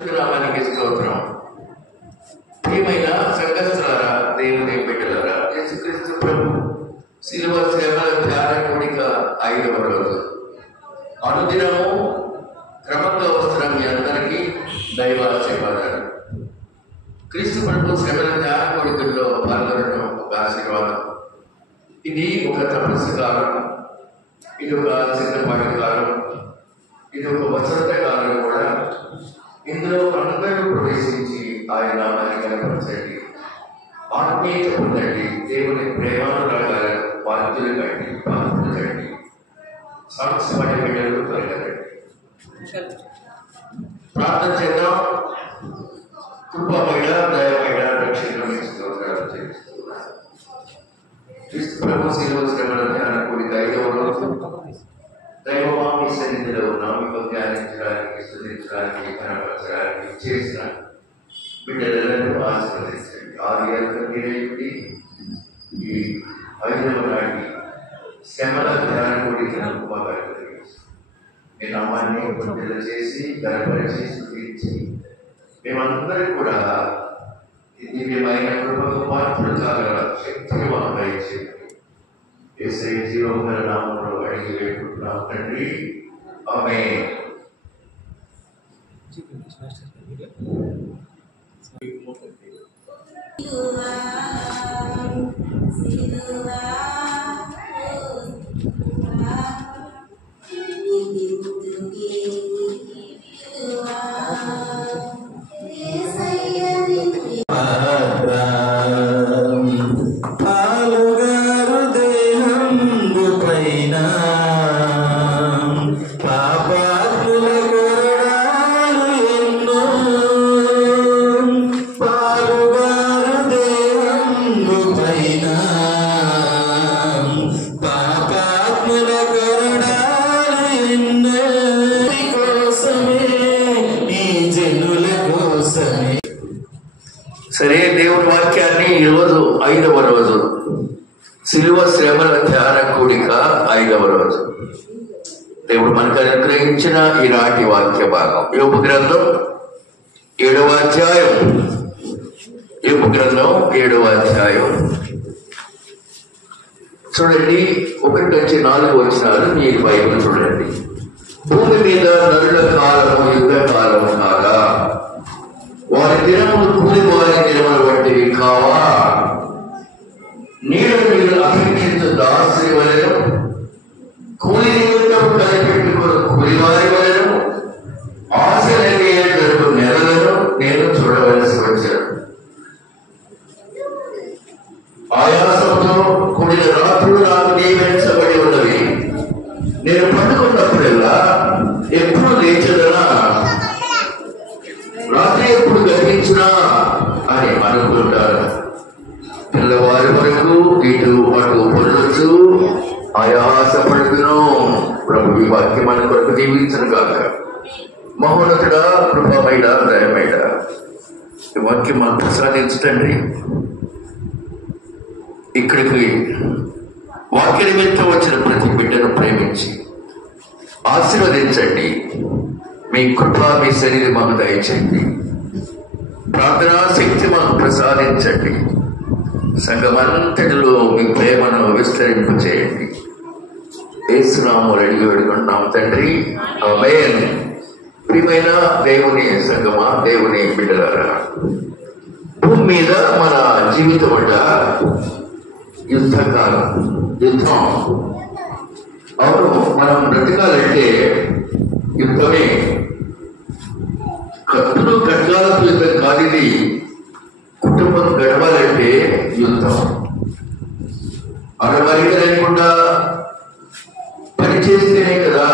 నామానికి స్తోత్రం. ప్రియమైన సంఘస్థులారా, దేవుని బిడ్డలారా, యేసుక్రీస్తు ప్రభు శిలువ సేవల ధ్యాన కూడిక 5వ రోజు. అనుదినము క్రమంగా వస్తున్న మీ అందరికీ దైవాశీర్వాదాలు. క్రీస్తు ప్రభు శ్రమల ధ్యాన కూడికల్లో పాల్గొనడం ఒక ఆశీర్వాదం. ఇది ఒక తపస్సు కాలం, ఇది ఒక సిద్ధపాటి కాలం, ఇది ఒక వసంత కాలం కూడా. ఇందులో అందరూ ప్రవేశించి ఆయన నామాన్ని కనపరచండి, ఆత్మీయత పొందండి, దేవుని ప్రేమానురాగాలను బాధ్యులు కండి, బాధ్యులు కండి, సాంస్పటి బిడ్డలు కలగండి. ప్రార్థన చేద్దాం. కృపమైన దయమైన రక్షణ స్తోత్రాలు చేస్తున్నాను. క్రీస్తు ప్రభు శిలువ శ్రమల ధ్యాన కూడిక 5వ రోజు. దైవమామి సన్నిధిలో నామికం ధ్యానించడానికి, స్తుతించడానికి, కనపరచడానికి చేసిన బిడ్డలను ఆశీర్వదించండి. ఆది ఈ 5వ నాటి శ్రమల ధ్యాన కూడికను మీ నామాన్ని విడుదల చేసి గణపరిచి స్తుతించి మేమందరం కూడా దివ్యమైన కృపకు పాత్రలు కాగల శక్తిని మాకు దయచేయండి. యేసయ్య జీవముగల నామములో అడిగి వేడుకుంటున్నాం తండ్రి, ఆమేన్. సరే, దేవుని వాక్యాన్ని ఈరోజు 5వ రోజు, శిలువ శ్రమల ధ్యాన కూడిక 5వ రోజు. దేవుడు మనకు అనుగ్రహించిన ఈనాటి వాక్య భాగం యోబు గ్రంథం 7వ అధ్యాయం. యోబు గ్రంథం 7వ అధ్యాయం చూడండి. 1-4 వచనాలు మీరు బైబిల్ చూడండి. భూమి మీద నరుల కాలము యుద్ధ కాలము కాగా, వారి దినములు కూలి వారి దినములు వంటివి కావా? నీళ్ళు మీరు అపేక్షించు దాసుని వలెను, కూలి నిమిత్తం కనిపెట్టుకున్న కూలివారి వలెను, ఆశలనే జరుపు నెలలను నేను చూడవలసి వచ్చాను. ఆయాసంతో కూడిన రాత్రులు నాకు నియమించబడి ఉన్నవి. నేను పడుకున్నప్పుడల్లా ఎప్పుడు లేచదనా, రాత్రి ఎప్పుడు గర్వించినా అని అనుకుంటారు. పిల్లవారి వరకు ఇటు అటు పొందొచ్చు, ఆయాసపడుతును. ప్రభు ఈ వాక్యం మన కొరకు దీవించను కాక. మహోన్నతుడా, కృపమైన దయమైన ఈ వాక్యం మనం ప్రసాదించండి. ఇక్కడికి వాక్య నిమిత్తం వచ్చిన ప్రతి బిడ్డను ప్రేమించి ఆశీర్వదించండి. మీ కృప, మీ శరీరం మాకు దయచేయండి. ప్రార్థనా శక్తి మాకు ప్రసాదించండి. సంఘమంతటిలో మీ ప్రేమను విస్తరింపచేయండి. యేసు నామములో అడిగి వేడుకుంటున్నాం తండ్రి, ఆమేన్. ప్రియమైన దేవుని సంఘమా, దేవుని బిడ్డలారా, భూమి మీద మన జీవితం అంట యుద్ధకాలం, యుద్ధం. అవును, మనం బ్రతకాలంటే యుద్ధమే. కత్తులు ఖడ్గాలతో యుద్ధం కానిది. కుటుంబం గడవాలంటే యుద్ధం. అడమరిక లేకుండా పని చేస్తేనే కదా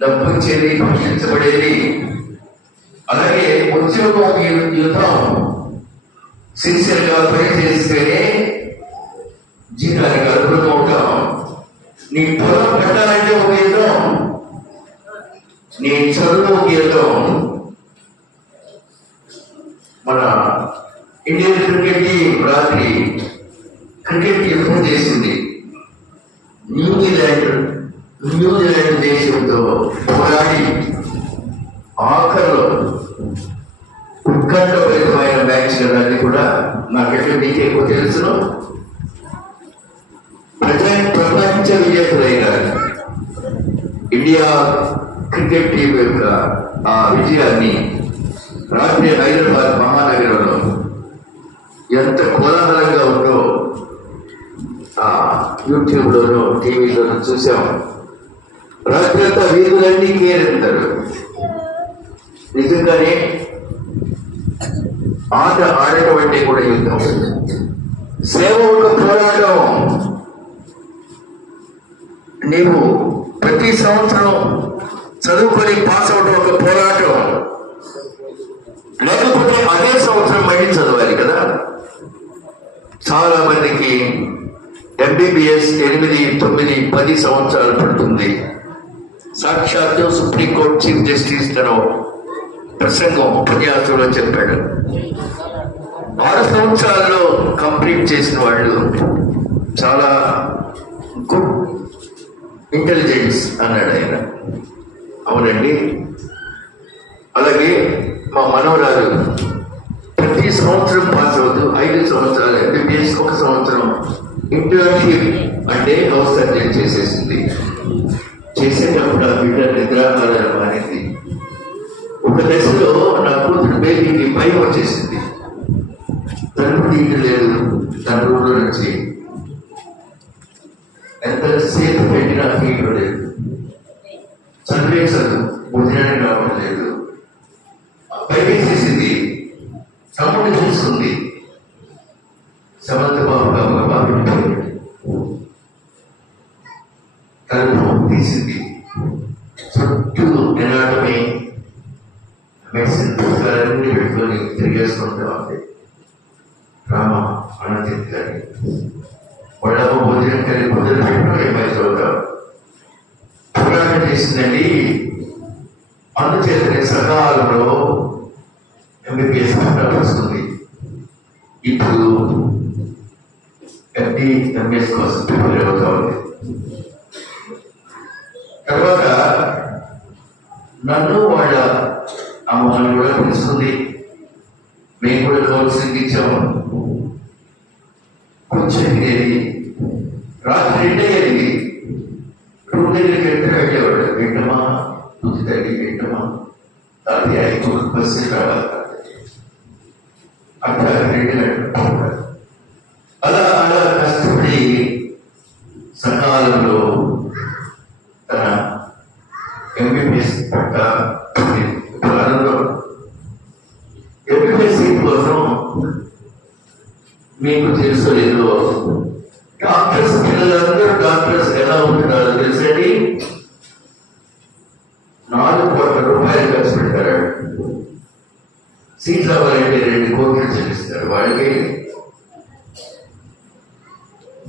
డబ్బు ఇచ్చేది, భక్షించబడేది. అలాగే ఉద్యోగం యుద్ధం. సిన్సియర్గా పని చేస్తేనే జీతానికి అర్హులం అవుతాం. నీ పొలం పెట్టాలంటే ఒక యుద్ధం, నీ చదువు ఒక యుద్ధం. మన ఇండియన్ క్రికెట్ టీం రాత్రి క్రికెట్ యుద్ధం చేసింది. న్యూజిలాండ్ దేశంతో పోరాడి ఆఖరిలో ఉత్కంఠభరితమైన మ్యాచ్ అన్నీ కూడా నాకంటే మీకు ఎక్కువ తెలుసును. ప్రపంచ విజేతలైనారు. ఇండియా క్రికెట్ టీం యొక్క ఆ విజయాన్ని రాత్రి హైదరాబాద్ మహానగరంలో ఎంత కోలాహలంగా ఉందో యూట్యూబ్లోనూ టీవీలోనూ చూసాం. రాత్రి అంతా వీధులన్నీ కేరింటారు. నిజంగానే ఆట ఆడటం అంటే కూడా యుద్ధం. సేవ ఒక పోరాటం. నీవు ప్రతి సంవత్సరం చదువుకొని పాస్ అవడం ఒక పోరాటం. లేకపోతే అదే సంవత్సరం మళ్ళీ చదవాలి కదా. చాలా మందికి ఎంబీబీఎస్ 8, 9, 10 సంవత్సరాలు పడుతుంది. సాక్షాత్తు సుప్రీంకోర్టు చీఫ్ జస్టిస్ తన ప్రసంగం ఉపన్యాసంలో చెప్పాడు. 6 సంవత్సరాల్లో కంప్లీట్ చేసిన వాళ్ళు చాలా గుడ్ ఇంటెలిజెన్స్ అన్నాడు ఆయన. అవునండి. అలాగే మా మనవరాలు ప్రతి సంవత్సరం పాస్ అవుతూ 5 సంవత్సరాలు ఎంబీబీఎస్, 1 సంవత్సరం ఇంటర్న్షిప్ అంటే హౌస్ సర్జరీ చేసేసింది. చేసేటప్పుడు ఆ బిడ్డ నిద్రాకాలం అనేది ఒక దశలో నా కూతురు బేబీకి భయం వచ్చేసింది. తలుపు తీయలేదు. తన రూమ్లో నుంచి ఎంతసేపు పెట్టినా తీయలేదు. చదివేశారు, భోజనానికి రావడం లేదు. భయమేసేసింది. తమ్ముడిని చూసుకుంది. సమంత బాబు తలుపు తీసింది. చుట్టూ ఎనాటమీ మెడిసిన్ పుస్తకాలన్నీ పెట్టుకొని తిరిగేసుకుంటూ ఉంది. రామ అనంత గారి వాళ్ళమ్మ భోజనం కలిగి పొద్దున పెట్టుకుని అబ్బాయి చదువుతారు. పోరాటం చేసిందండి. అందుచేతనే సకాలంలో ఎంబీబీఎస్ వస్తుంది. ఇప్పుడు ఎంఎస్ కోసం ప్రిపేర్ అవుతా ఉంది. తర్వాత నన్ను వాళ్ళ అమ్మని కూడా పిలుస్తుంది. మేము కూడా కౌన్సిలింగ్ ఇచ్చాము. కొంచెం ఇది రాత్రి 2 అయ్యేది. రూమ్ దగ్గరికి వెళ్ళేవాడు. ఏంటమ్మా బుద్ధి తల్లి, ఏంటమ్మా అది 5 బస్సు రావాలి. అట్లా 2 గంటలు అలా అలా కష్టపడి సకాలంలో తన ఎంబీబీఎస్ పట్ట ఎంబీబీఎస్ సీట్ కోసం మీకు తెలుసు లేదు, డాక్టర్స్ పిల్లలందరూ డాక్టర్స్ ఎలా ఉంటున్నారో తెలుసండి. 4 కోట్ల రూపాయలు ఖర్చు పెడతారు. సీట్లు అవ్వాలంటే 2 కోట్లు చెల్లిస్తారు. వాళ్ళకి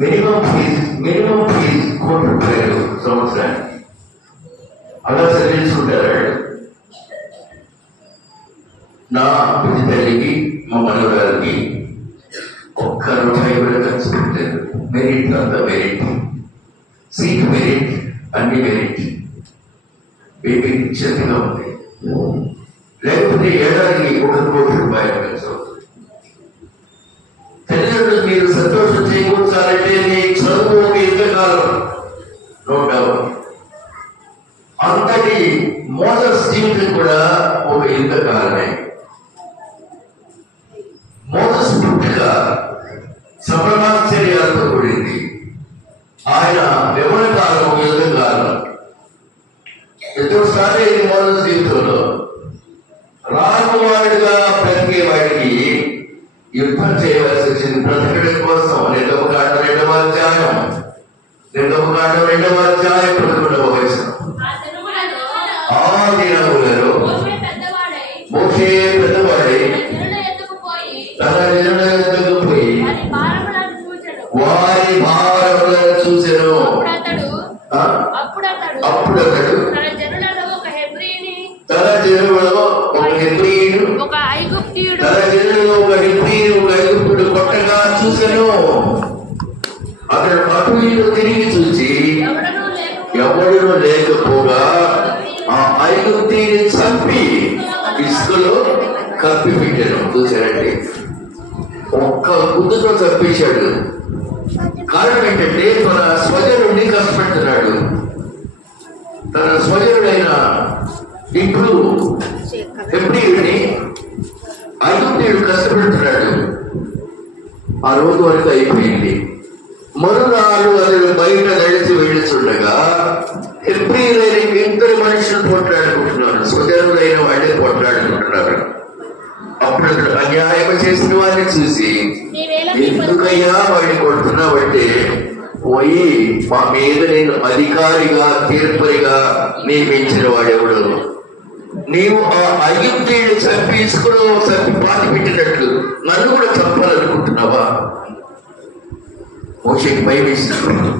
మినిమం ఫీజు 1 కోటి రూపాయలు సంవత్సరానికి. అలా చెల్లించుకుంటారు. నా బుద్ధి తల్లికి, మా మనవరాలకి 1 రూపాయి కూడా ఖర్చు పెట్టారు. మెరిట్ అంతా మెరిట్, సీట్ మెరిట్, అన్ని మెరిట్. బేబీ చేతిగా ఉంది. లేకపోతే ఏడాదికి 1 కోటి రూపాయలు ఖర్చు అవుతుంది. తల్లిదండ్రులు మీరు సంతోషం చేకూర్చాలంటే మీ చదువు ఒక యుద్ధకాలం. No doubt. అంతటి మోసస్ జీవితం కూడా ఒక యుద్ధకాలమే. మోసస్ పుట్టుక సఫలాశ్చర్యాలతో కూడింది. ఆయన యవ్వన కాలం ఒక యుద్ధకాలం. ఎంతోసారి మోసస్ జీవితంలో రాజకుమారుడిగా బ్రతికే వాడికి యుద్ధం చేయవలసి వచ్చింది బ్రతకడం కోసం. 2వ అధ్యాయం 11వ వచనం. ఆ దినములలో మోషే పెద్దవాడై తన జనుల యొద్దకు పోయి వారి భారములను చూసెను. అప్పుడు అతడు తన జనులలో ఒక హెబ్రీయుడు, ఒక ఐగుప్తుడు కొట్టగా చూసెను. అతడు అటు ఇటు తిరిగి చూసి ఎవడును లేకపోగా ఆ ఐగుప్తీని చంపి కప్పి పెట్టాను. చూశారండి, ఒక్క గుద్దుతో చంపేశాడు. కారణం ఏంటంటే తన స్వజనుడిని కష్టపెడుతున్నాడు. తన స్వజనుడైన ఇప్పుడు ఎబ్రీయుడిని ఐగుప్తీయుడు కష్టపెడుతున్నాడు. ఆ రోజు వరకు అయిపోయింది. మరునాడు అతడు బయట నడిచి వెళ్ళుతుండగా ఎబ్రీయులైన ఇద్దరు మనుషులు పోట్లాడుకుంటున్నారు. స్వజనుడైన వాళ్ళే పోట్లాడుకుంటున్నారు. అప్పుడు అతడు అన్యాయం చేసిన వాడిని చూసి, ఎందుకయ్యా వాడిని కొడుతున్నావంటే, పోయి మా మీద నేను అధికారిగా తీర్పరిగా నియమించిన వాడెవడు? నీవు ఆ ఐగుప్తీయుడు చంపి పాతి పెట్టినట్లు నన్ను కూడా చంపాలనుకుంటున్నావా? మోషేకి భయం వేసింది.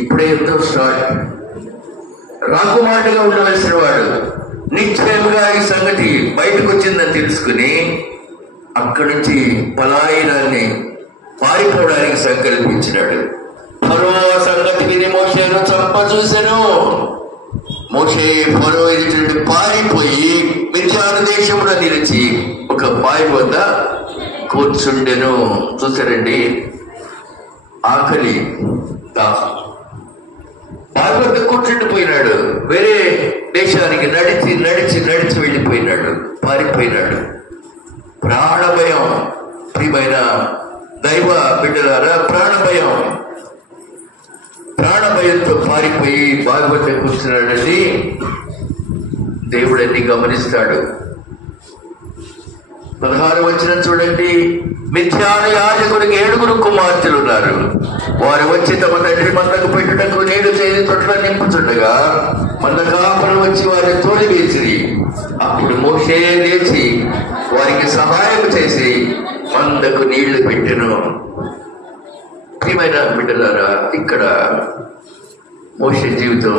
ఇప్పుడే యుద్ధం స్టార్ట్. రాకుమాటగా ఉండవలసిన వాడు నిశ్చయంగా ఈ సంగతి బయటకు వచ్చిందని తెలుసుకుని అక్కడి నుంచి పలాయనాన్ని పారిపోవడానికి సంకల్పించినాడు. ఫరో సంగతి విని మోషేను చంప చూసెను. మోషే ఫరో ఎదుటి పారిపోయి మిద్యాను దేశంలో నిలిచి ఒక బావి వద్ద కూర్చుండెను. చూసారండి, ఆకలి దాహం. బావి వద్ద కూర్చుండిపోయినాడు. వేరే దేశానికి నడిచి నడిచి నడిచి వెళ్ళిపోయినాడు, పారిపోయినాడు. ప్రాణభయం. ప్రియమైన దైవ బిడ్డలారా, ప్రాణభయంతో పారిపోయి బావి వద్ద కూర్చున్నాడని దేవుడన్ని గమనిస్తాడు. 16 వచనం చూడండి. మిథ్యాను యాజకుడికి 7 కుమార్తెలు ఉన్నారు. వారు వచ్చి తమ తండ్రి మందకు పెట్టుటకు నీళ్లు చేసి తొట్ల నింపుతుండగా మంద కాపలు వచ్చి వారిని తోలివేసిరి. అప్పుడు మోషే లేచి వారికి సహాయం చేసి మందకు నీళ్లు పెట్టెను. ప్రియమైన బిడ్డలారా, ఇక్కడ మోషే జీవితం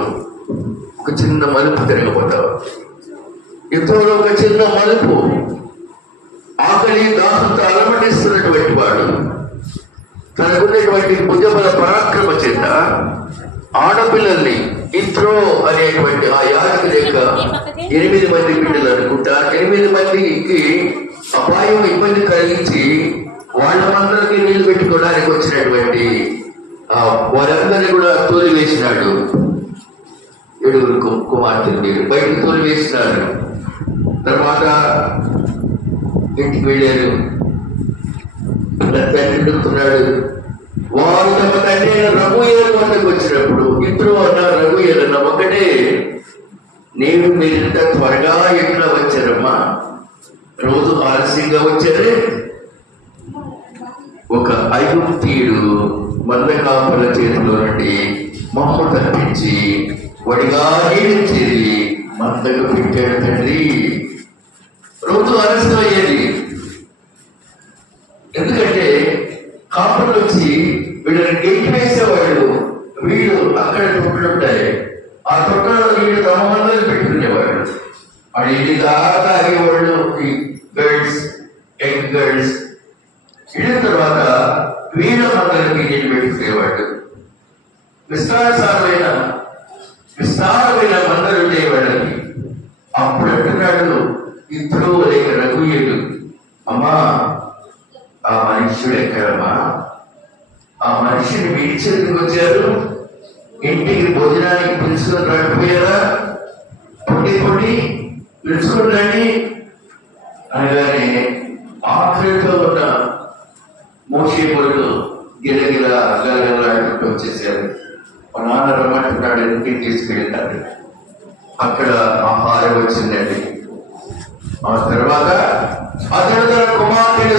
ఒక చిన్న మలుపు తిరగబోతావు. యుద్ధంలో ఒక చిన్న మలుపు. ఆకలి దాహంతో అలమటిస్తున్నటువంటి వాడు తనకున్నటువంటి భుజబల పరాక్రమ చేత ఆడపిల్లల్ని ఇత్రో అనేటువంటి ఆ యాజకుడి యొక్క 8 మంది బిడ్డలు అనుకుంటా, 8 మందికి అపాయం ఇబ్బంది కలిగించి వాళ్ళందరికీ నీళ్లు పెట్టుకోవడానికి వచ్చినటువంటి వారందరినీ కూడా తోలివేసినాడు. 7 కుమార్తెలు బయటకు తోలివేసినారు. తర్వాత ఇంటికి వెళ్ళారు. తండ్రి అడుగుతున్నాడు. వారు తమ తండ్రి రఘుయేలు వద్దకు వచ్చినప్పుడు ఇద్దరు అన్నారు, రఘుయేలన్న ఒకటే, మీరు ఇంత త్వరగా ఎట్లా వచ్చారమ్మా? రోజు ఆలస్యంగా వచ్చారే. ఒక ఐగుప్తీయుడు మంద కాపుల చేతిలో నుండి మమ్ము తప్పించి వడిగా నీళ్ళు చేరి మందకు పెట్టాడు తండ్రి. రోజు ఆలస్యం అయ్యేది. ఎందుకంటే కాపులు వచ్చి వీళ్ళని గెంటి వేసేవాళ్ళు. వీళ్ళు అక్కడ తొట్టులు ఉంటాయి, ఆ తొట్టలో వీళ్ళు తమ మందలు పెట్టుకునేవాళ్ళు. వాడు ఇంటి దాకా ఆగేవాళ్ళు. ఈ గర్ల్స్, యంగ్ గర్ల్స్ వెళ్ళిన తర్వాత వీళ్ళ మందలకి నీళ్ళు పెట్టుకునేవాళ్ళు. విస్తారమైన మందలు ఉండేవాళ్ళకి. అప్పుడు అంటున్నాడు ఇద్దరు లేక రఘుయేలు, అమ్మా ఆ మనుష్యుడు ఎక్కడమ్మా? ఆ మనిషిని విడిచేందుకు వచ్చారు. ఇంటికి భోజనానికి పిలుచుకొని రాకపోయారా? పొడి పిలుచుకొని రండి అనగానే ఆఖరితో ఉన్న మోషే కొడుకు గిరగిర గలగలాడుకుంటూ వచ్చేసారు. మా నాన్న రమ్మంటున్నాడు, ఇంటికి తీసుకెళ్ళాడు. అక్కడ ఆహారం వచ్చిందండి. ఆ తర్వాత అతడు తన కుమార్తెను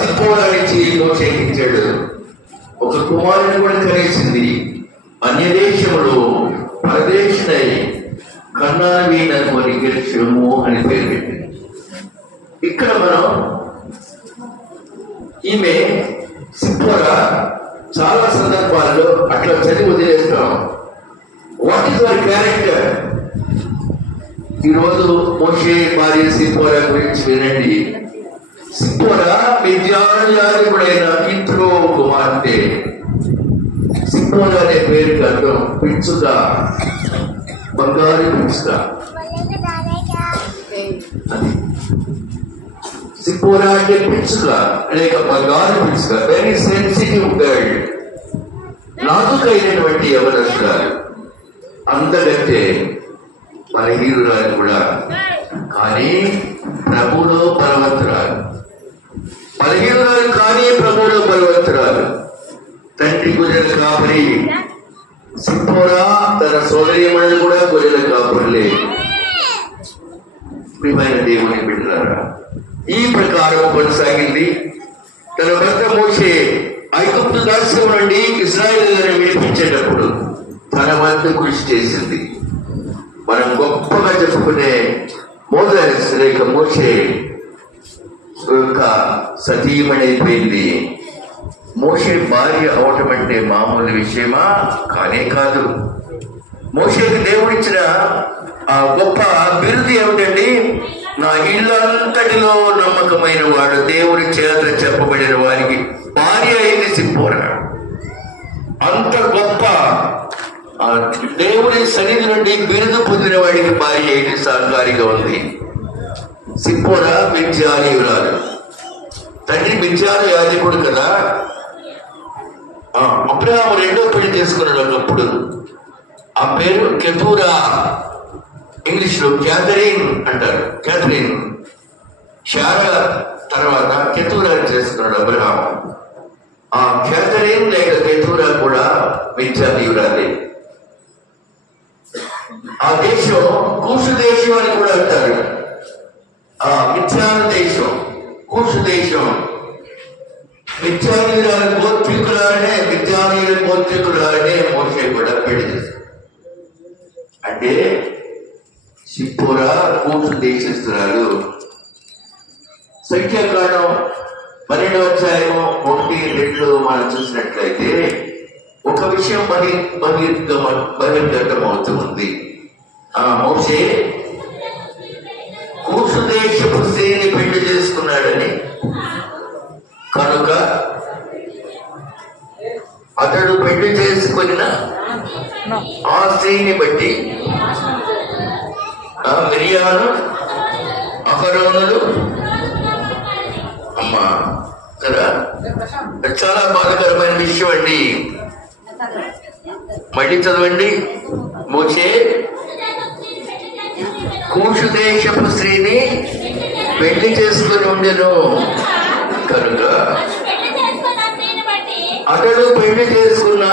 సిప్పోరా నుంచి మోషేకి ఇచ్చాడు. ఒక కుమారుని కూడా కలిసింది. అన్య దేశంలో పరదేశినై కన్నావీనని గెలిచము అని పేరు పెట్టింది. ఇక్కడ మనం ఈమె సిప్పోరా చాలా సందర్భాల్లో అట్లా చదివి వదిలేస్తాం. What is our character? ఈరోజు మోషే భార్య సిప్పోరా గురించి వినండి. సిప్పోరా మిద్యాను యాజకుడైన ఇత్రో కుమార్తె. సిప్పోరా అనే పేరుకి అర్థం పిచ్చుక, బంగారు పిచ్చుక. అది సిప్పోరా అంటే పిచ్చుక, లేక బంగారు పిచ్చుక, వెరీ సెన్సిటివ్ గర్ల్, నాజుకైనటువంటి యవనస్తురాలు, అందగంటే బలహీనురాలు కూడా, కానీ ప్రభువులో బలవంతురాలు. బలహీనురాలు కానీ ప్రభువులో బలవంతురాలు. తండ్రి గొర్రెల కాపరి సిప్పోరా తన సోదరీమణులు కూడా గొర్రెల కాపరులే. ప్రియమైన దేవుని బిడ్డలారా, ఈ ప్రకారం కొనసాగింది. తన భర్త మోషే ఐగుప్తు దాస్యం నుండి ఇశ్రాయేలులను విడిపించేటప్పుడు తన వంతు కృషి చేసింది. మనం గొప్పగా చెప్పుకునే మోసెస్ లేక మోషే యొక్క సతీమణైపోయింది. మోషే భార్య అవటం అంటే మామూలు విషయమా? కానే కాదు. మోషేకి దేవుడిచ్చిన ఆ గొప్ప బిరుదు ఏమిటండి? నా ఇల్లంతటిలో నమ్మకమైన వాడు, దేవుడి చేత చెప్పబడిన వారికి భార్య అయింది సిప్పోరా. అంత గొప్ప దేవుడి సన్నిధి నుండి బిరుదు పొందిన వాడికి భార్య అయింది సహకారిగా ఉంది. సిప్పోరా మిద్యానీయురాలు. తండ్రి మిద్యాను యాజకుడు కదా. అబ్రహాము రెండో పెళ్లి చేసుకున్నాడు ఒకప్పుడు. ఆ పేరు కెతూరా, ఇంగ్లీష్ లో క్యాథరిన్ అంటారు. క్యాథరిన్ శారా తర్వాత కెతూరా చేసుకున్నాడు అబ్రహాము. ఆ క్యాథరిన్ లేక కెతూరా కూడా మిద్యానీయురాలే. ఆ దేశం కూషు దేశం అని కూడా అంటారు. ఆ మిద్యాను దేశం, కూషు దేశం. మిద్యానీయుల గోత్రికులారనే మోషే కూడా పెళ్లి చేశారు. అంటే సిప్పోరా కూషు దేశస్తురాలు. సంఖ్యాకాండం 12వ అధ్యాయము 1-2 మనం చూసినట్లయితే ఒక విషయం బహిర్గతం అవుతుంది. ఆ మోషే కూషు దేశపు స్త్రీని పెళ్లి చేసుకున్నాడని, కనుక అతడు పెళ్లి చేసుకున్న ఆ స్త్రీని బట్టి మిరియాను అహరోనులు అమ్మా కదా. చాలా బాధాకరమైన విషయం అండి. మళ్ళీ చదవండి. మోషే కూషు దేశపు స్త్రీని పెళ్లి చేసుకుని ఉండెను, కనుక అతడు పెళ్లి చేసుకున్న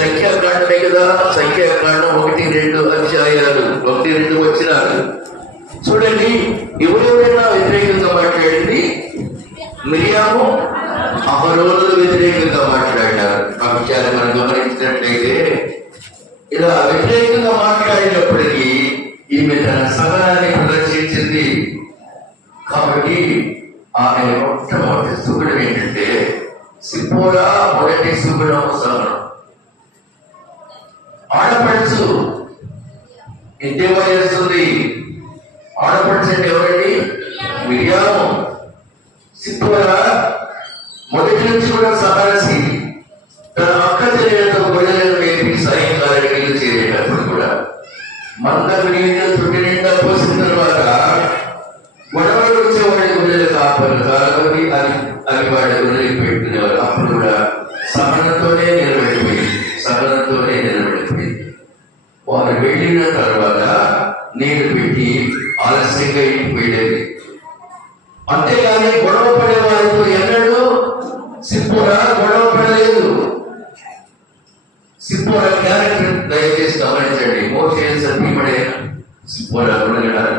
సంఖ్యాకాండమే కదా. సంఖ్యాకాండం 1-2 అధ్యాయాలు, 1-2 వచ్చినారు. చూడండి, ఎవరెవరైనా వ్యతిరేకంగా మాట్లాడింది? మిరియాము అహరోనులు వ్యతిరేకంగా మాట్లాడినారు. ఆ విషయాన్ని మనం గమనించినట్లయితే ఇలా వ్యతిరేకంగా మాట్లాడినప్పటికీ ఈమె తన సహనాన్ని ప్రదర్శించింది. కాబట్టి ఆమె మొట్టమొదటి సుగుణం ఏంటంటే సిప్పోరా మొదటి సుగుణం సహనం. ఆడపడుచు ఇంతేమో చేస్తుంది. ఆడపడుచు అంటే ఎవరండి? మిరియాము. సిప్పోరా మొదటి నుంచి కూడా సహనశీలి. తన అక్క చెల్లెలతో గొడవలను వేపి సాయంకాలం నీళ్లు చేరేటప్పుడు కూడా మందకు నీళ్లు తొట్టి నిండా పోసిన తర్వాత గొడవలు వచ్చేవాడి గొడవలు కాపాడు కాబట్టి అది వాడి గొడవలు పెట్టుకునేవారు. అప్పుడు కూడా సహనంతోనే నిలబడిపోయింది. వారు వెళ్ళిన తర్వాత నీళ్లు పెట్టి ఆలస్యంగా ఇంటికి వెళ్ళేది. అంతేగాని గొడవ పడే వారితో ఎన్నడూ సిప్పోరా గొడవ పడలేదు. సిప్పోరా క్యారెక్టర్ దయచేసి గమనించండి. మోషే సతీమణి సిప్పోరా ఉండగలరు.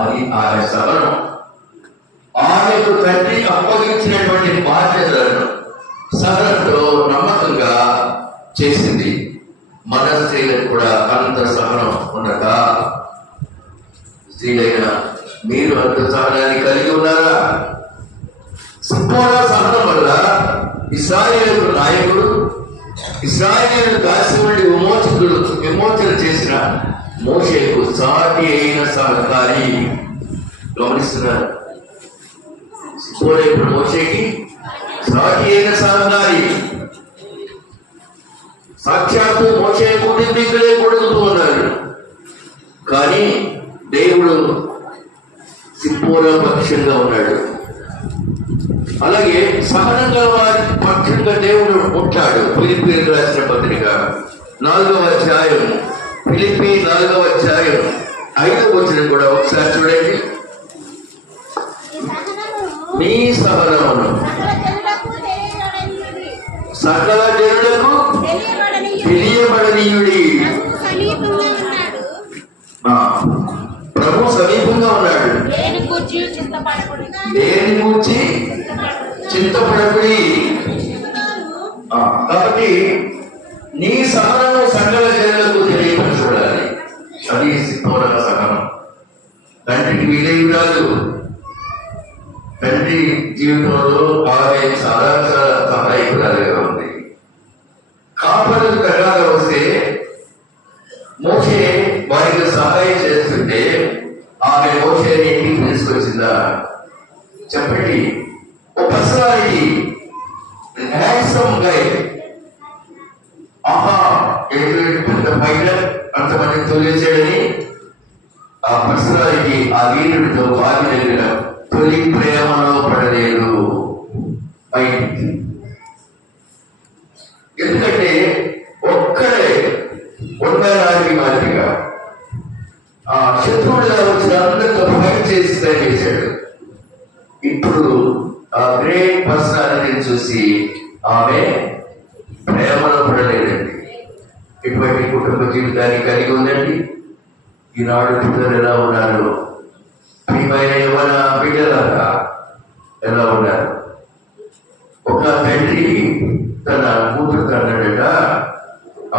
అది ఆమె సహనం. ఆమెకు తండ్రి అప్పగించినటువంటి బాధ్యతలను సహనంతో నమ్మకంగా చేసింది. మన స్త్రీలకు కూడా అంత సహనం ఉన్నదా? స్త్రీలైనా మీరు అంత సహనాన్ని కలిగి ఉన్నారా? సిప్పోరా సహనం వల్ల ఇశ్రాయేలు నాయకుడు, ఇశ్రాయేలు దాస్యం నుండి విమోచన చేసిన మోషేకు సాటి అయిన సహకారి. గమనిస్తున్నారు? సిప్పోరా ఇప్పుడు మోషేకి సాటి అయిన సహకారి. సాక్షాత్తు మోషే కుటుంబీకులే కొడుకుతూ ఉన్నారు. కానీ పక్షంగా ఉన్నాడు. అలాగే సహనంగా వారి పక్షంగా దేవుడు ఉంటాడు. ఫిలిప్పీయులకు రాసిన పత్రిక 4వ అధ్యాయం, ఫిలిప్పీ 4వ అధ్యాయం 5వ వచనం కూడా ఒకసారి చూడండి. మీ సహనమును సకల జనులకు తెలియబడనీయుడి. ప్రభు సమీపంగా ఉన్నాడు. దేని గూర్చి చింతపడకుడి. కాబట్టి నీ సహనము సకల జనులకు తెలియపరచాలి. అది సిద్ధోరక సహనం. తండ్రికి వీలయ్యాడు. తండ్రి జీవితంలో ఆమె చాలా చాలా సహాయకురాలుగా ఉంది. కాపలకు కర్రాగా వస్తే మోషే వారికి సహాయం చేస్తుంటే ఆమె మోషేని ఇంటికి తీసుకొచ్చిందా? చెప్పండి. ఓ పర్సనాలిటీ, హ్యాండ్సమ్ గై, ఆహా పెద్ద ఫైటర్, అంతమంది తొలిచాడని ఆ పర్సనాలిటీ ఆ వీరుడితో వారి దగ్గర తొలి ప్రేమలో పడలేదు. ఎందుకంటే ఒక్కడే ఉండడానికి మాదిరిగా ఆ శత్రువులుగా వచ్చిన అందరితో ఫైట్ చేసి ట్రై చేశాడు. ఇప్పుడు ఆ గ్రేట్ పర్సనాలిటీని చూసి ఆమె ప్రేమలో పడలేదండి. ఇటువంటి కుటుంబ జీవితాన్ని కలిగి ఉందండి. ఈనాడు పిల్లలు ఎలా ఉన్నారు? ప్రియమైన యవ్వన బిడ్డలాగా ఎలా ఉన్నారు? ఒక తండ్రి తన కూతురు అన్నాడట,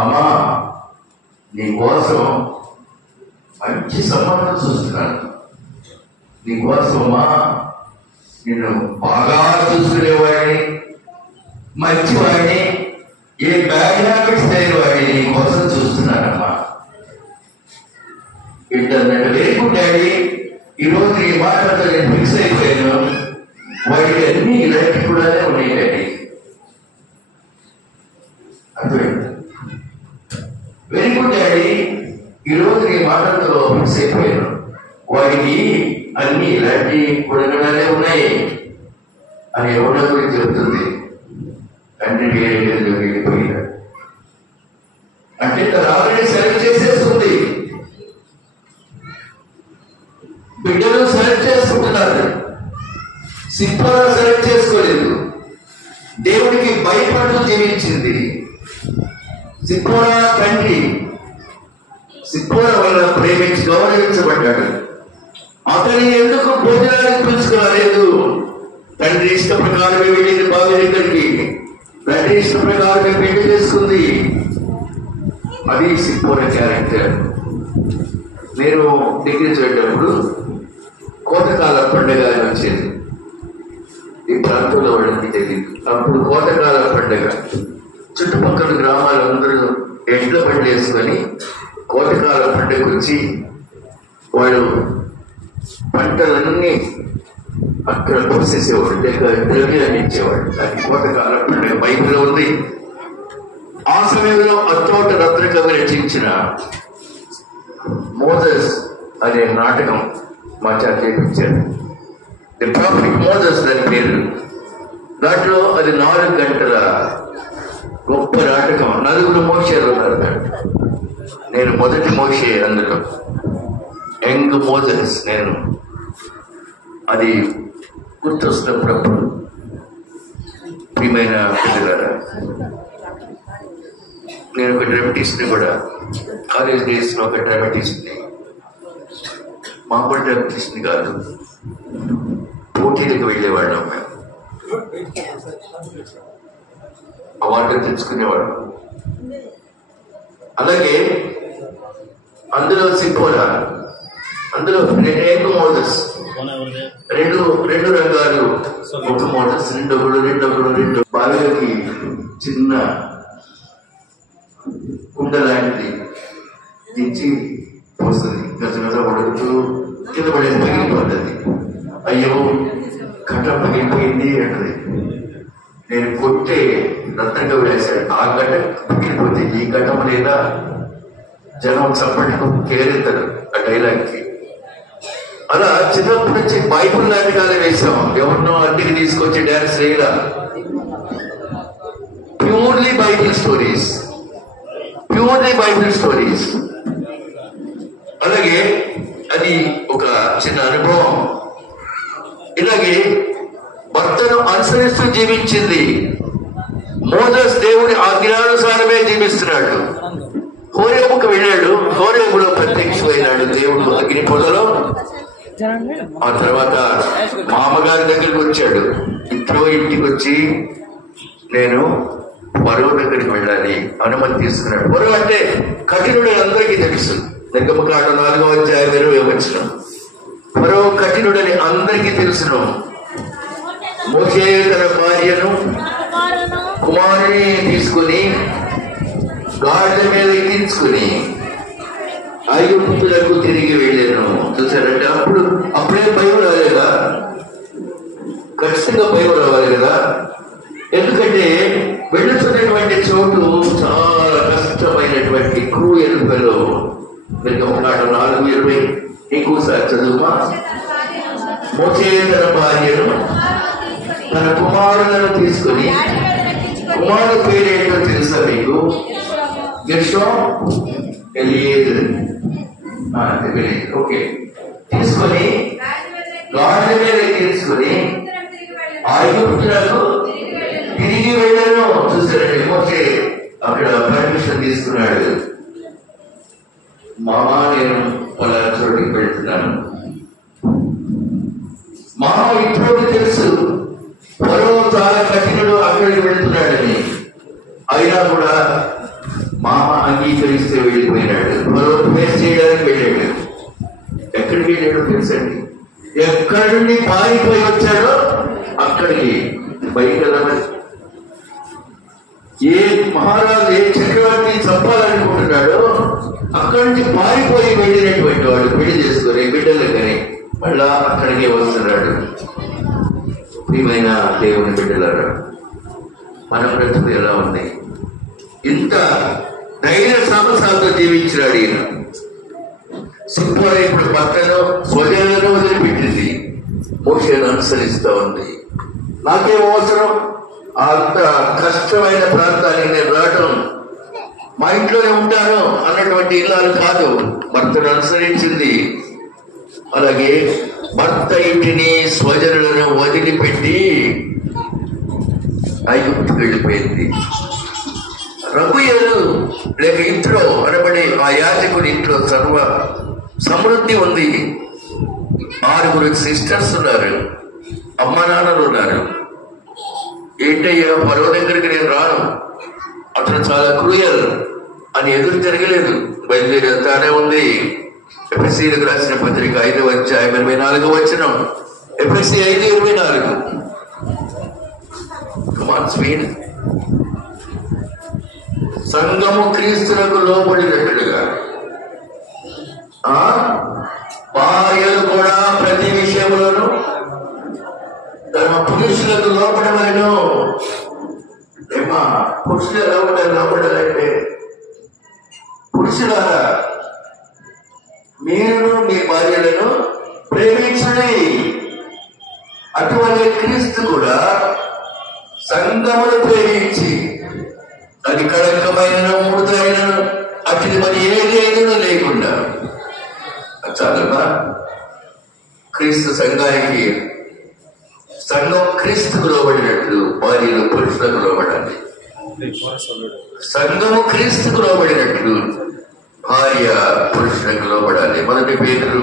అమ్మా నీ కోసం మంచి సంబంధం చూస్తున్నాను, నీ కోసమా నిన్ను బాగా చూసుకునేవాడిని, మంచివాడిని, ఏ బ్యాడ్ హ్యాబిట్స్ లేని వాడిని నీ కోసం చూస్తున్నానమ్మా. ఇంటర్నెట్ వెరీ గుడ్ డాడీ, ఈరోజు ఈ మాటలతో నేను ఫిక్స్ అయిపోయాను, వాడికి అన్ని ఇలాంటి కూడా ఉన్నాయి డాడీ. అర్థమైంది? వెరీ గుడ్ డాడీ, ఈరోజు నీ మాటలతో ఫిక్స్ అయిపోయాను, వాడికి అన్ని ఇలాంటి గుణగణాలే ఉన్నాయి అని ఎవరి గురించి చెబుతుంది. తండ్రి వెళ్ళిపోయినాడు అంటే తను ఆల్రెడీ సెలెక్ట్ చేసేస్తుంది. బిడ్డలు సెలెక్ట్ చేసుకుంటున్నారు. సిప్పోరా సెలెక్ట్ చేసుకోలేదు. దేవుడికి భయపడుతూ జీవించింది. సిప్పోరా తండ్రి సిప్పోరా వల్ల ప్రేమించి గౌరవించబడ్డాడు. అతని ఎందుకు భోజనానికి పిలుచుకోలేదు? తండ్రి ఇష్ట ప్రకారమే వెళ్ళింది బావి దగ్గరికి. తండ్రి ఇష్ట ప్రకారమే పెళ్లి చేసుకుంది. అది సిప్పోరా క్యారెక్టర్. నేను డిగ్రీ చదివేటప్పుడు కోతకాల పండుగ అని వచ్చేది. ఈ ప్రాంతంలో వాళ్ళకి తెలియదు. అప్పుడు కోతకాల పండుగ చుట్టుపక్కల గ్రామాలందరూ ఎడ్ల బండి వేసుకొని కోతకాల పండుగ వచ్చి వాళ్ళు పంటలన్నీ అక్కడ కోసేసేవాడు, ద్రవ్యాన్ని ఇచ్చేవాడు. దానికి కోతకాల పండుగ బైబిల్లో ఉంది. ఆ సమయంలో అత్తోట రత్నకవి రచించిన మోజెస్ అనే నాటకం మా చేత చేయించారు. ది ప్రాఫిట్ మోజెస్ దాని పేరు. దాంట్లో అది 4 గంటల గొప్ప నాటకం. 4 మోషేలు ఉన్నారు. నేను మొదటి మోషే, అందులో యంగ్ మోజెస్. నేను అది గుర్తొస్తున్నప్పుడు ప్రియమైన పిల్లలారా, నేను ఒక డ్రామటిస్ట్ని కూడా, కాలేజ్ డేస్లో ఒక డ్రామటిస్ట్ని, మామూలు డ్రామటిస్ట్ని కాదు, పోటీలకు వెళ్ళేవాళ్ళం మేము. అవార్డులు తెచ్చుకునేవాళ్ళం. అలాగే అందులో సిప్పోరా, అందులో యంగ్ మోజెస్, రెండు రంగాలు. ఒక మోజెస్ రెండు బావిలోకి చిన్న కుండ లాంటిది దించి పోస్తుంది. గజ పడుతూ కింద పడేది, పగిలిపోతుంది. అయ్యో కట్ట పగిలిపోయింది అంటది. నేను కొట్టే రత్నంగా వేశాడు. ఆ గడ్డ పగిలిపోతే ఈ ఘటన లేదా జనం చప్పట్లు కేరెత్తారు ఆ డైలాగ్కి. అలా చిన్నప్పటి నుంచి బైబుల్ నాటకాలు వేసాం. ఎవరినో అన్నిటికి తీసుకొచ్చి డాన్స్ వేయలా. Purely Bible stories, purely Bible stories. అలాగే అది ఒక చిన్న అనుభవం. ఇలాగే భర్తను అనుసరిస్తూ జీవించింది. మోసెస్ దేవుని ఆజ్ఞానుసారమే జీవిస్తున్నాడు. హోరేబుకు వెళ్ళాడు, హోరేబులో ప్రత్యక్షమైనాడు దేవుడు అగ్ని పొదలో. ఆ తర్వాత మామగారి దగ్గరికి వచ్చాడు. ఇంటికి వచ్చి నేను ఫరో దగ్గరికి వెళ్ళాలి అనుమతి తీసుకున్నాడు. ఫరో అంటే కఠినుడు అందరికీ తెలుసు. నిర్గమకాండం 4వ అధ్యాయం 20వ వచనం. ఫరో కఠినుడని అందరికీ తెలుసును. మోషే తన భార్యను కుమారుని తీసుకుని గాడిద మీద ఎక్కించుకుని ఐగుప్తులకు తిరిగి వెళ్ళాను. చూసారంటే అప్పుడే భయం రాలేదా? ఖచ్చితంగా భయం రావాలి కదా. ఎందుకంటే వెళ్ళుతున్నటువంటి చోటు చాలా కష్టమైనటువంటి క్రూయల్ ఫెలో. నిర్గమకాండం 4:20 ఇంకోసారి చదువుమా. మోషే తన భార్యను తన కుమారులను తీసుకుని, కుమారుడు పేరేంటో తెలుసా మీకు? గెర్షోం, ఎలియేజర్. ఓకే. తీసుకొని గాడిద మీద ఎక్కించుకొని ఐగుప్తులకు తిరిగి వెళ్ళాను. చూసారండి, మోషే అక్కడ పర్మిషన్ తీసుకున్నాడు. మామ నేను వాళ్ళ చోటికి వెళ్తున్నాను. మామ ఇప్పుడు తెలుసు ఫరో చాలా కఠినుడు, అక్కడికి వెళ్తున్నాడని. అయినా కూడా మామ అంగీకరిస్తే వెళ్ళిపోయినాడు. ఫరో ఫేస్ చేయడానికి వెళ్ళాడు. ఎక్కడికి వెళ్ళాడో తెలుసండి? ఎక్కడి నుండి పారిపోయి వచ్చాడో అక్కడికి. బయట ఏ మహారాజు ఏ చక్రవర్తిని చంపాలనుకుంటున్నాడో అక్కడి నుంచి పారిపోయి వెళ్ళినటువంటి వాడు పెళ్లి చేసుకుని బిడ్డలకని మళ్ళా అక్కడికే వస్తున్నాడు. ప్రియమైన దేవుని బిడ్డలారా, మన బ్రతుకు ఎలా ఉంది? ఇంత ధైర్య సాహసాలతో జీవించినాడు ఈయన. సింపుల్ ఇప్పుడు పక్కన స్వజనులను వదిలిపెట్టింది, మోషేను అనుసరిస్తూ ఉంది. నాకేం అవసరం అంత కష్టమైన ప్రాంతానికి నేను రావటం, మా ఇంట్లోనే ఉంటాను అన్నటువంటి ఇల్లాలు కాదు, భర్తను అనుసరించింది. అలాగే భర్త ఇంటిని స్వజనులను వదిలిపెట్టి ఐగుప్తుకు వెళ్ళిపోయింది. రఘుయేలు లేక ఇంట్లో అనబడి ఆ యాజకుడి ఇంట్లో సర్వ సమృద్ధి ఉంది. 6 సిస్టర్స్ ఉన్నారు, అమ్మ నాన్నలు ఉన్నారు. ఏంటయ్యా ఫరో దగ్గరికి నేను రాను, అతను చాలా క్రూయల్ అని ఎదురు తిరగలేదు, బయలుదేరి వెళ్తానే ఉంది. ఎఫెసీలకు రాసిన పత్రిక 5వ అధ్యాయం 24వ వచనం. ఎఫెసీ 5:24. సంఘము క్రీస్తులకు లోబడినట్లుగా భార్యలు కూడా ప్రతి విషయములను తమ పురుషులకు లోపడమను. ఏమా పురుషులు లోపడాలంటే, పురుషులారా మీరు మీ భార్యలను ప్రేమించండి. అటువంటి క్రీస్తు కూడా సంఘమును ప్రేమించి అది కళంకమైన ముడతైన అటు మరి ఏదేదో లేకుండా చాలా క్రీస్తు సంఘానికి, సంఘం క్రీస్తుకు లోబడినట్లు భార్యలు పురుషులకు లోబడాలి. సంఘము క్రీస్తుకు లోబడినట్లు భార్య పురుషులకు లోబడాలి. 1 పేతురు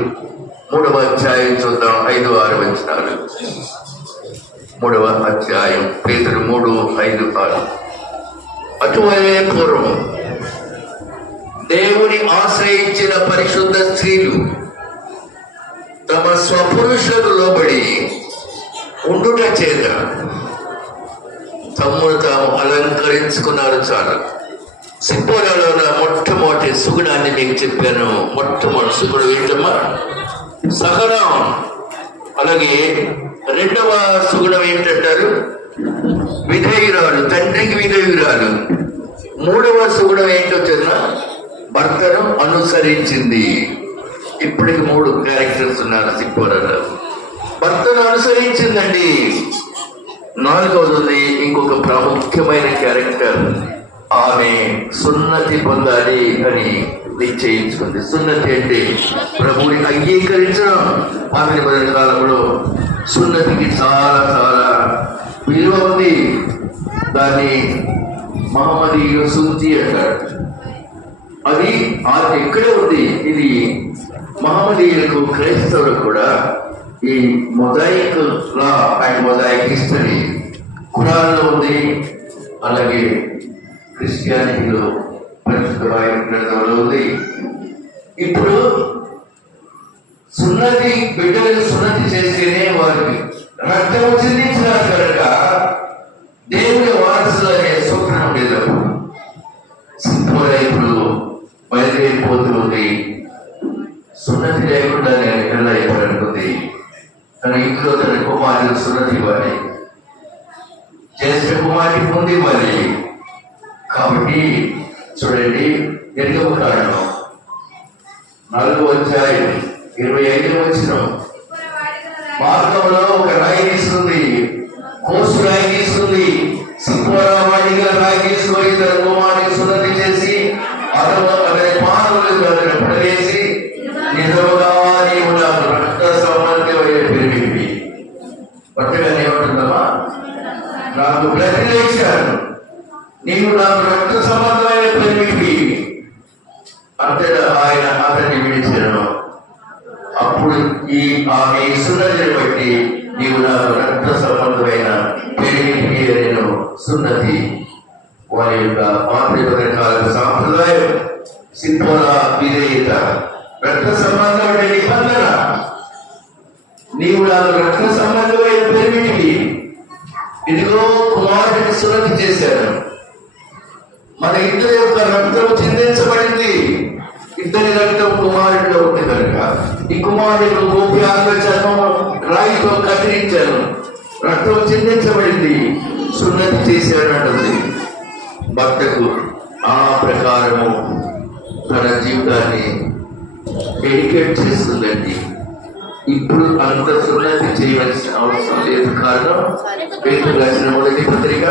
3వ అధ్యాయం చూద్దాం, 5-6 వచనాలు. 3వ అధ్యాయం పేతురు 3:5-6. అటువలే పూర్వం దేవుని ఆశ్రయించిన పరిశుద్ధ స్త్రీలు తమ స్వపురుషులకు లోబడి ఉండుట చేత తమ్ముడు తాము అలంకరించుకున్నారు. చాలు. సిపోరాలో మొట్టమొదటి సుగుణాన్ని మీకు చెప్పాను. మొట్టమొదటి సుగుణం ఏంటమ్మా? సహనం. అలాగే 2వ సుగుణం ఏంటంటారు? విధేయురాలు, తండ్రికి విధేయురాలు. 3వ సుగుణం ఏంటో తెలుసా? భర్తను అనుసరించింది. ఇప్పటికి 3 క్యారెక్టర్స్ ఉన్నారు సిప్పోరాలో. భర్తను అనుసరించిందండి. 4వది ఇంకొక ప్రాముఖ్యమైన క్యారెక్టర్. ఆమె సున్నతి పొందాలి అని నిశ్చయించుకుంది. సున్నతి అంటే ప్రభువుని అంగీకరించడం. ఆమె మొదటి కాలంలో సున్నతికి చాలా చాలా విలువ ఉంది. దాన్ని మహమ్మదీయుల శుద్ధి అంటారు. అది ఎక్కడే ఉంది. ఇది మహమ్మదీయులకు, క్రైస్తవులకు కూడా ఈ mosaic law and mosaic history ఖురాన్లో ఉంది. అలాగే క్రిస్టియానిటీలో పరిశుద్ధ బైబిల్ గ్రంథంలో ఉంది. ఇప్పుడు సున్నతి బిడ్డలకు సున్నతి చేస్తేనే వారికి రక్తము చెందించినారు కనుక దేవుని వారసులు అనే సూత్రం ఉండేది. ఇప్పుడు బయలుదేరిపోతుంది. సున్నతి లేకుండా నేను ఎక్కడ అయిపోయింది. తన ఇంట్లో తన కుమారుడు సున్నతి ఇవ్వాలి, చేసిన కుమారుడికి ముందు ఇవ్వాలి. కాబట్టి చూడండి, నిర్గమకాండం 4:25 మార్గంలో ఒక రాయి తీసుకుంది, కోసు రాయి తీసుకుంది. సిప్పోరా వాడిగా రాయి తీసుకొని తన కుమారుడికి సున్నతి చేసి అతని పాదములు పడవేసి, నిజముగా నీవు నాకు రక్త సంబంధమైన పెరిగింది. కొత్తగా ఏమంటుందమ్మా, నాకు బ్లడ్ ఇచ్చాను, నీవు నాకు రక్త సంబంధమైన పెరిగింది. అంతటా ఆయన అతన్ని విడిచాను. అప్పుడు ఆమె సున్నతిని బట్టి నీవు నాకు రక్త సంబంధమైన పెరిగింది నేను సున్నతి. వారి యొక్క మాతృ కాల సాంప్రదాయం సిప్పోరా విధేయత, రక్త సంబంధమైన నిబంధన. నీవు నాకు రక్త సంబంధమైన పెరిమిటికి ఇదిగో కుమారుడికి సున్నతి చేశాను. మన ఇద్దరి యొక్క రక్తం చిందించబడింది. ఇద్దరి రక్తం కుమారుడిలో ఉంది కనుక ఈ కుమారుడు గోప్యాంగ చర్మం రాయితో కత్తిరించాను, రక్తం చిందించబడింది, సున్నతి చేశాడు అంటుంది. భర్తకు ఆ ప్రకారము తన జీవితాన్ని డెడికేట్ చేస్తుందండి. ఇప్పుడు అంత సున్నతి చేయవలసిన అవసరం లేదు. కారణం పేతురు రాసిన మొదటి పత్రిక,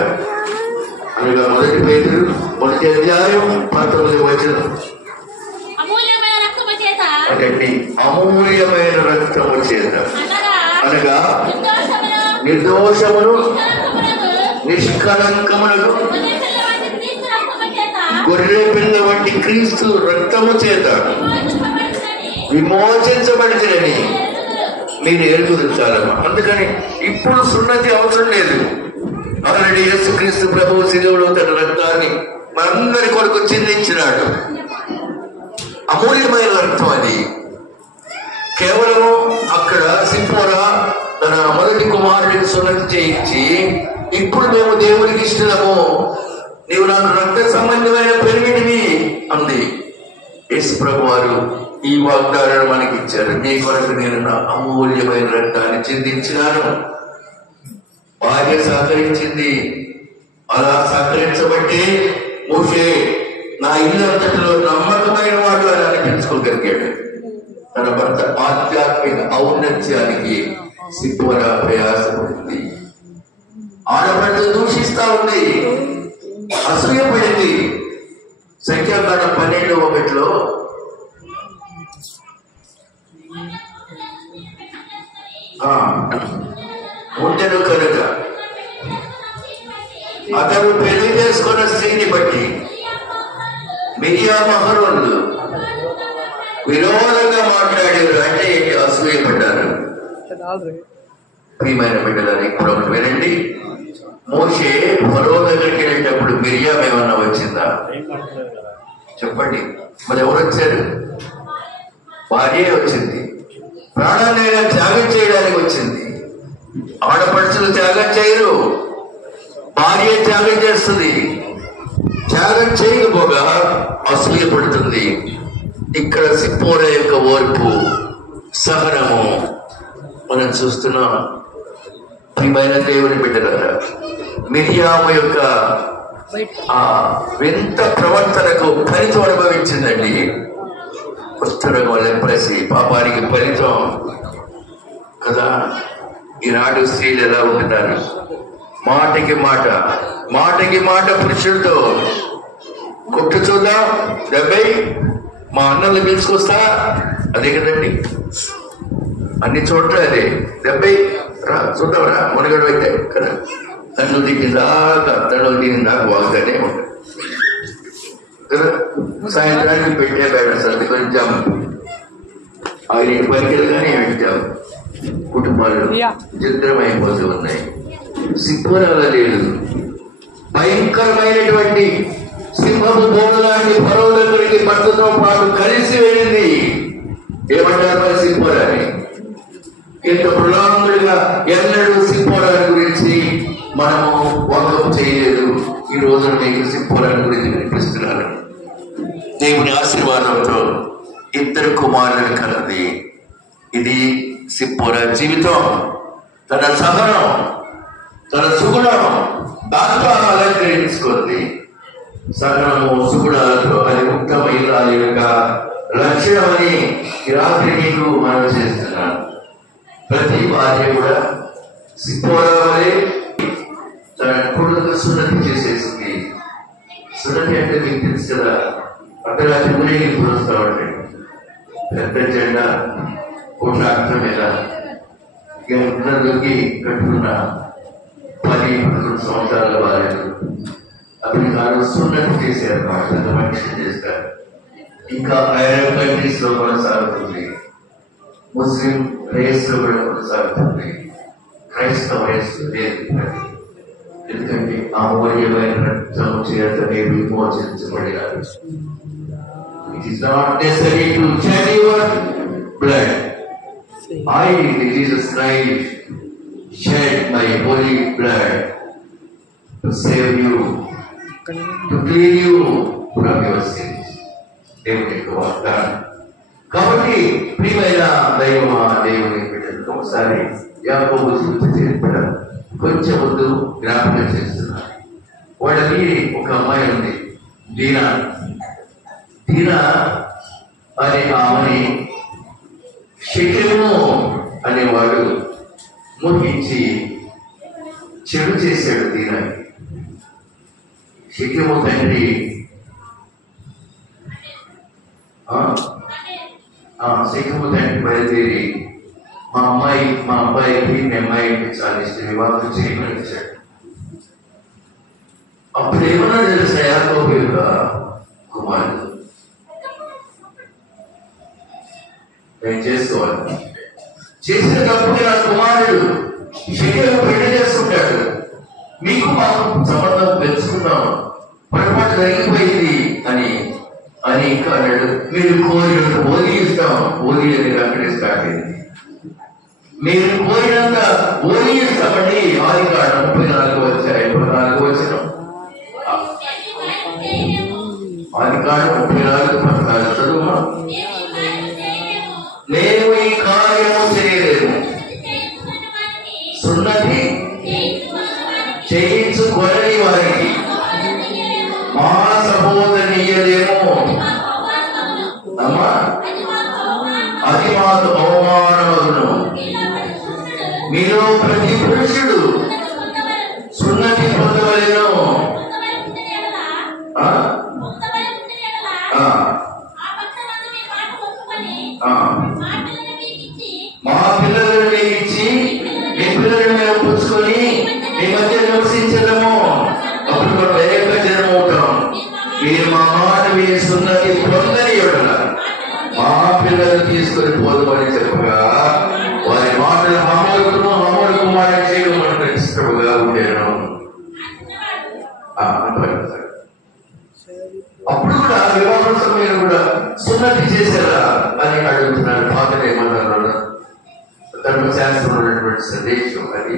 అనగా 1 పేతురు 1వ అధ్యాయం 19వ వచనం. అదండి, అమూల్యమైన రక్తము చేత అనగా నిర్దోషమును నిష్కళంకమునకు గొర్రె పిల్ల వంటి క్రీస్తు రక్తము చేత విమోచించబడితేనని మీరు ఎరుగుదలమ్మా. అందుకని ఇప్పుడు సున్నతి అవసరం లేదు. ఆల్రెడీ యేసుక్రీస్తు ప్రభువు శిలువలో తన రక్తాన్ని మనందరి కొరకు చిందించినాడు. అమూల్యమైన రక్తం అది. కేవలము అక్కడ సిప్పోరా తన మొదటి కుమారుడికి సున్నతి చేయించి, ఇప్పుడు మేము దేవునికి ఇష్టము, నీవు నాకు రక్త సంబంధమైన పెరిమిటివి అంది. యేసు ప్రభు వారు ఈ వాగ్దానాన్ని మనకి ఇచ్చారు. నీ కొరకు నేను నా అమూల్యమైన రక్తాన్ని చిందించినాను. భార్య సహకరించింది. అలా సహకరించబట్టి మోషే నా ఇల్లు అంతటిలో నమ్మకమైన వాడు అని అనిపించుకోగలిగాడు. తన భర్త ఆధ్యాత్మిక ఔన్నత్యానికి సిప్పోరా ప్రయాసపడింది. ఆడపడితో దూషిస్తా ఉంది, అసూయపడింది. సంఖ్యాకాండం 12:1 ఉండను కనుక అతను పెళ్లి చేసుకున్న స్త్రీని బట్టి మిరియాము అహరోనులు విరోధంగా మాట్లాడారు. అంటే అసూయపడ్డారు. ప్రియమైన బిడ్డలని ఇప్పుడు ఒకటి వినండి. మోషే ఫరో దగ్గరికి వెళ్ళేటప్పుడు మిరియాము ఏమన్నా వచ్చిందా? చెప్పండి. మరి ఎవరు వచ్చారు? భార్యే వచ్చింది. ప్రాణాన్ని త్యాగం చేయడానికి వచ్చింది. ఆడపడుచులు త్యాగం చేయరు, భార్య త్యాగం చేస్తుంది. త్యాగం చేయకపోగా అసూయపడుతుంది. ఇక్కడ సిప్పోరా యొక్క ఓర్పు, సహనము మనం చూస్తున్నాం. ప్రియమైన దేవుని బిడ్డలారా, మిరియాము యొక్క ఆ వింత ప్రవర్తనకు ఫలితం అనుభవించిందండి. కుష్ఠరోగం, లెప్రసీ, పాపానికి ఫలితం కదా. ఈనాడు స్త్రీలు ఎలా ఉంటున్నారు? మాటకి మాట, మాటకి మాట పురుషులతో. కొట్టు చూద్దాం 70, మా అన్నలు పిలుచుకొస్తా, అదే కదండి అన్ని చోట్ల. అదే 70 రా చూద్దాం రా మునగడు అయితే కదా. తను తిందాక వాగుతానే ఉంటాడు కదా. సాయంత్రానికి పెట్టే బేడ సర్ది కొంచెం 5 పరికలుగానే పెట్టాం. కుటుంబాలు చిత్రమైపోతూ ఉన్నాయి. సింహరాల లేదు, భయంకరమైనటువంటి సింహపు బొమ్మ లాంటి పరవ దగ్గరికి భర్తతో పాటు కలిసి వెళ్ళింది. ఏమంటారు మరి సింహరాని? ఇంత ప్రలాంగుడిగా ఎన్నడూ సింహరాని గురించి మనము వాకం చేయలేదు. ఈ రోజున మీకు సింహరాని గురించి వినిపిస్తున్నారు. దేవుని ఆశీర్వాదంతో 2 కుమారులను కలది. ఇది సిప్పోరా జీవితం. తన సహనం, తన సుగుణం దాంతో అలంకరించుకుంది. సహనము సుగుణాలతో అది ఉత్తమైన యొక్క లక్ష్యమని ఈ రాత్రి మీకు మనం చేస్తున్నాను. ప్రతి భార్య కూడా సిప్పోరా వలె తన కొడుకు సున్నతి చేసేసింది. సున్నతి అంటే మీకు తెలుసు కదా, అర్ధరాత్రి మునిగి పూరుస్తా ఉంటాయి. పెద్ద జెండా ట్రాక్టర్ మీద ఎంతలోకి కట్టుకున్న 10-11 సంవత్సరాల భార్యలు అతని కాదు సున్నతి చేశారు. మనిషి చేస్తారు. ఇంకా అరబ్ కంట్రీస్ లో కొనసాగుతుంది, ముస్లిం రేస్ లో కూడా కొనసాగుతుంది, క్రైస్తవ రేస్ లేదు. ఎందుకంటే అమూల్యమైన రక్తం చేత మీరు విమోచించబడినారు. It is not necessary to shed your blood. I, Jesus Christ, shed my holy blood to save you, to clean you from your sins. దేవుని వాగ్దానం. కాబట్టి ప్రియమైన దేవుని బిడ్డలకు ఒకసారి యాకోబు జీవిత చరిత్ర కొంచెం ముందు జ్ఞాపకం చేస్తున్నారు. వాళ్ళకి ఒక అమ్మాయి ఉంది, దీనా. దీనా అనే ఆమెని షెకెము అనేవాడు మోహించి చెడు చేశాడు దీనాకి. షెకెము తండ్రి షెకెము తండ్రి బయలుదేరి మా అబ్బాయికి మీ అమ్మాయికి చాలా ఇష్టం, వివాహం చేయమని ఇచ్చాడు. అప్పుడు ఏమన్నా తెలుసా యాకోబు యొక్క కుమారుడు? నేను చేసుకోవాలి, చేసినప్పుడు నా కుమారుడు షెకెము పెళ్లి చేసుకుంటాడు, మీకు మాకు సంబంధం పెంచుకున్నాం, పొరపాటు జరిగిపోయింది అని ఇంకా అన్నాడు. మీరు కోరినంత ఓది ఇస్తాం. ఓది అనేది అక్కడే స్టార్ట్ అయింది. మీరు కోరినంత ఓది ఇస్తామండి. ఆదికాండం 34 వచనం. ఆదికాండం 34 చదువు. నేను ఈ కార్యము చేయలేము, సున్నతి చేయించుకోని వారికి మా సహోదరీయలేమో అమ్మా, అది మాకు అవమానమును. మీలో ప్రతి పురుషుడు సున్నతి పొందవలెను. మా పిల్లలను ఇచ్చి మీ పిల్లలను మేము పుచ్చుకొని మీ మధ్య నివసించడము, అప్పుడు మనం ఏక జనం అవుతాం. మీరు మా మాట వేసుకున్నది పొందని ఎడల మా పిల్లలు తీసుకొని పోదామని చెప్పగా వారి మాటలు అమలు కుమారుడు చేయడం ఇష్టముగా ఉండేను. అప్పుడు కూడా వివాహ సమయంలో కూడా సున్నతి చేశారా అని అడుగుతున్నారు. పాతలు ఏమన్నారు? ధర్మశాస్త్రంలో ఉన్నటువంటి సందేశం అది.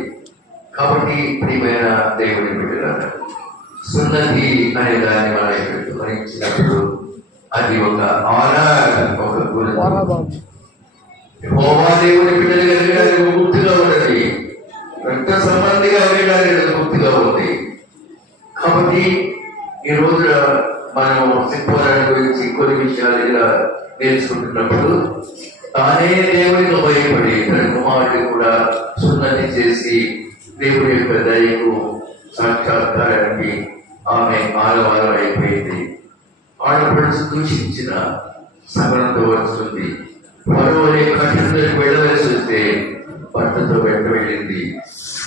కాబట్టి ప్రియమైన దేవుని బిడ్డలారా, సున్నతి అనే దాన్ని మనం గ్రహించినప్పుడు అది ఒక ఆనర్, ఒక గుర్తు. యెహోవా దేవుని బిడ్డలు కలిగడానికి గుర్తుగా ఉన్నది, రక్త సంబంధిగా వేయడానికి గుర్తుగా ఉంది. కాబట్టి ఈ రోజున మనం సిప్పోరాని గురించి కొన్ని విషయాలు ఇలా నేర్చుకుంటున్నప్పుడు తానే దేవుడికి భయపడి తన కుమారుడిని కూడా సున్నతి చేసి దేవుడి యొక్క దయకు సాక్షాత్కారానికి ఆమె ఆలవారం అయిపోయింది. ఆడపడుచు దూషించిన సగనంతో వస్తుంది. మరోవరే కఠినతకు వెళ్ళవలసి వస్తే భర్తతో వెంట వెళ్ళింది.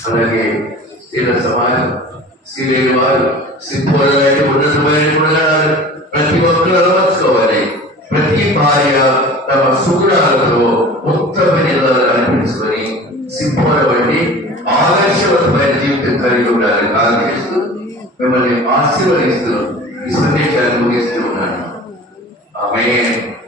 అలాగే స్త్రీల సమాజం, స్త్రీలేని వారు సింపుల్ లాంటి ఉన్నతమైన గుణగణాలు ప్రతి ఒక్కరు అలవర్చుకోవాలి. ప్రతి భార్య తమ సుగుణాలతో ఉత్తమమైన అనిపించుకొని సింపుల్ వంటి ఆదర్శవంతమైన జీవితం కలిగి ఉండాలి. ఆలోచిస్తూ మిమ్మల్ని ఆశీర్వదిస్తూ ఈ సందేశాన్ని ముగిస్తూ ఉన్నాను. ఆమేన్.